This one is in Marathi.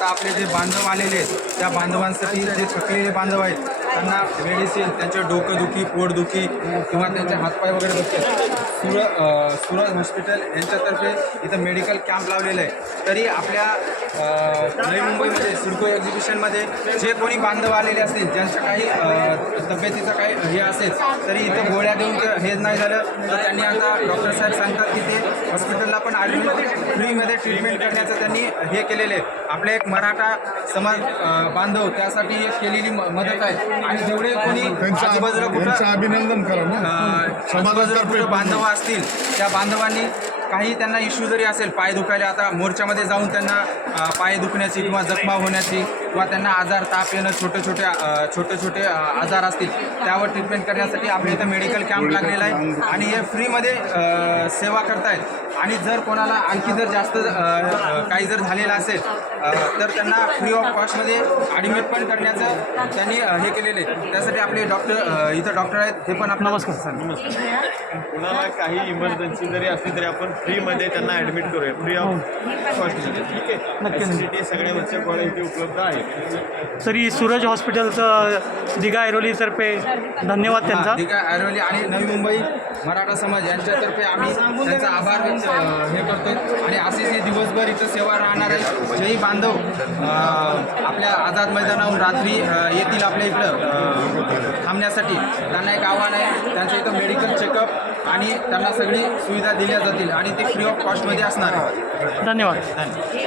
आता आपले जे बांधव आलेले आहेत त्या बांधवांसाठी जे थकलेले बांधव आहेत त्यांना मेडिसिन, त्यांच्या डोकंदुखी, पोटदुखी किंवा त्यांचे हातपाय वगैरे दुखते, सूरज हॉस्पिटल यांच्यातर्फे इथं मेडिकल कॅम्प लावलेलं आहे. तरी आपल्या नवी मुंबईमध्ये सिडको एक्झिबिशनमध्ये जे कोणी बांधव आलेले असतील, ज्यांचं काही तब्येतीचं काही हे असेल, तरी इथं गोळ्या देऊन हे नाही झालं तर त्यांनी आता डॉक्टर साहेब सांगतात की ते हॉस्पिटलला पण फ्रीमध्ये ट्रीटमेंट करण्याचं त्यांनी हे केलेलं आहे. आपले एक मराठा समाज बांधव त्यासाठी एक केलेली मदत आहे. आणि जेवढे कोणी आजूबाजूला कुठं अभिनंदन करा आजूबाजूला कुठं बांधव असतील त्या बांधवांनी काही त्यांना इश्यू जरी असेल, पाय दुखायला, आता मोर्चामध्ये जाऊन त्यांना पाय दुखण्याची किंवा जखमा होण्याची किंवा त्यांना आजार, ताप येणं, छोटे छोटे आजार असतील त्यावर ट्रीटमेंट करण्यासाठी आपल्या इथं मेडिकल कॅम्प लागलेला आहे. आणि हे फ्रीमध्ये सेवा करतायत. आणि जर कोणाला आणखी जर जास्त काही जर झालेलं असेल तर त्यांना फ्री ऑफ कॉस्टमध्ये ॲडमिट पण करण्याचं त्यांनी हे केलेले आहे. त्यासाठी आपले इथं डॉक्टर आहेत, हे पण आपलं. नमस्कार सर. नमस्कार. कुणाला काही इमर्जन्सी जरी असली तरी आपण फ्रीमध्ये त्यांना ॲडमिट करूया, फ्री ऑफ कॉस्टमध्ये. ठीक आहे, फॅसिलिटी सगळ्या वरच्या क्वालिटी उपलब्ध आहे. तरी सूरज हॉस्पिटलचं दिघा ऐरोलीतर्फे धन्यवाद त्यांचा. दिघा ऐरोली आणि नवी मुंबई मराठा समाज यांच्यातर्फे आम्ही त्यांचा आभार व्यक्त हे करतो. आणि असेच हे दिवसभर इथं सेवा राहणार आहे. जेही बांधव आपल्या आझाद मैदानाहून रात्री येतील आपल्या इकडं थांबण्यासाठी, त्यांना एक आव्हान आहे, त्यांचं इथं मेडिकल चेकअप आणि त्यांना सगळी सुविधा दिल्या जातील आणि ते फ्री ऑफ कॉस्टमध्ये असणार आहे. धन्यवाद.